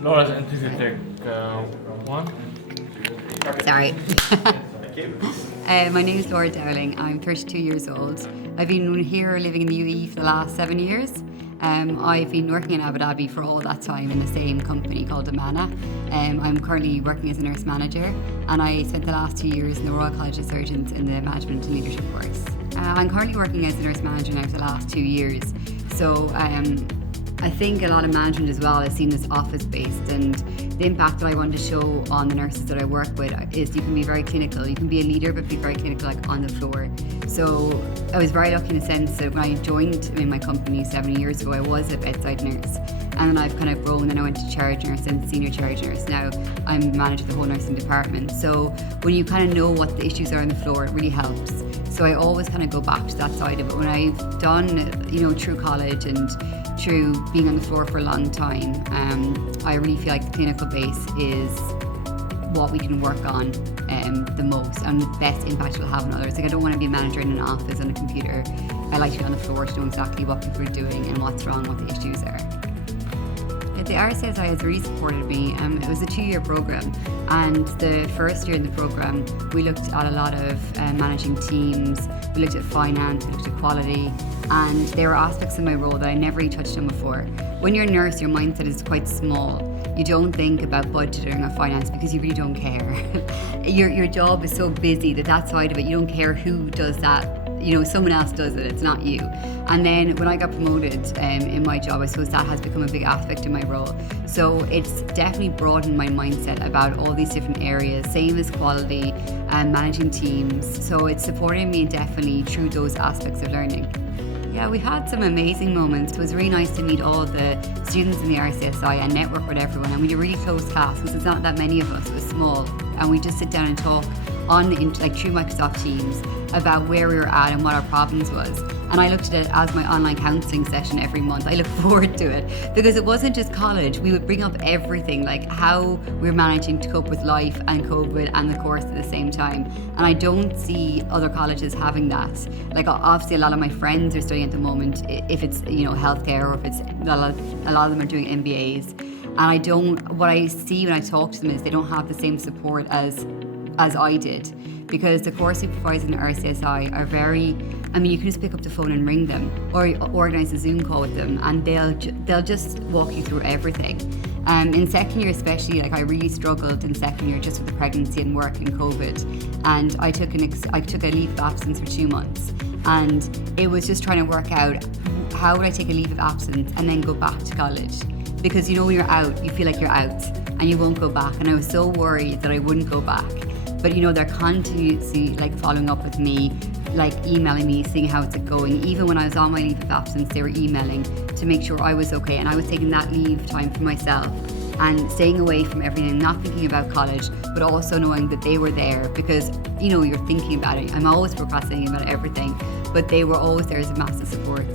Laura's enthusiastic one. Sorry. My name is Laura Dowling. I'm 32 years old. I've been here living in the UAE for the last 7 years. I've been working in Abu Dhabi for all that time in the same company called Amana. I'm currently working as a nurse manager, and I spent the last 2 years in the Royal College of Surgeons in the Management and Leadership course. I'm currently working as a nurse manager now for the last 2 years. So I think a lot of management as well is seen as office-based, and the impact that I want to show on the nurses that I work with is you can be very clinical. You can be a leader but be very clinical, like on the floor. So I was very lucky in the sense that when I joined in my company 7 years ago, I was a bedside nurse, and then I've kind of grown, and I went to charge nurse and senior charge nurse. Now I'm managing the whole nursing department. So when you kind of know what the issues are on the floor, it really helps. So I always kind of go back to that side of it. When I've done, through college and through being on the floor for a long time, I really feel like the clinical base is what we can work on the most and the best impact it will have on others. Like, I don't want to be a manager in an office on a computer. I like to be on the floor to know exactly what people are doing and what's wrong, what the issues are. The RCSI has really supported me. It was a 2-year program, and the first year in the program we looked at a lot of managing teams, we looked at finance, we looked at quality, and there were aspects of my role that I never really touched on before. When you're a nurse, your mindset is quite small. You don't think about budgeting or finance because you really don't care. Your job is so busy that side of it, you don't care who does that. Someone else does it, it's not you. And then when I got promoted in my job, I suppose that has become a big aspect of my role. So it's definitely broadened my mindset about all these different areas, same as quality and managing teams. So it's supporting me definitely through those aspects of learning. Yeah, we had some amazing moments. It was really nice to meet all the students in the RCSI and network with everyone. And we had a really close class because it's not that many of us, it was small. And we just sit down and talk through Microsoft Teams about where we were at and what our problems was. And I looked at it as my online counselling session every month. I look forward to it because it wasn't just college. We would bring up everything, like how we're managing to cope with life and COVID and the course at the same time. And I don't see other colleges having that. Like, obviously a lot of my friends are studying at the moment, if it's healthcare, or if it's a lot of them are doing MBAs. And what I see when I talk to them is they don't have the same support as I did, because the course supervisors in RCSI are very, you can just pick up the phone and ring them or organise a Zoom call with them, and they'll just walk you through everything. In second year especially, I really struggled in second year just with the pregnancy and work and COVID, and I took a leave of absence for 2 months, and it was just trying to work out how would I take a leave of absence and then go back to college, because when you're out, you feel like you're out and you won't go back, and I was so worried that I wouldn't go back. But they're continuously following up with me, emailing me, seeing how it's going. Even when I was on my leave of absence, they were emailing to make sure I was okay, and I was taking that leave time for myself and staying away from everything, not thinking about college, but also knowing that they were there, because you're thinking about it. I'm always procrastinating about everything, but they were always there as a massive support.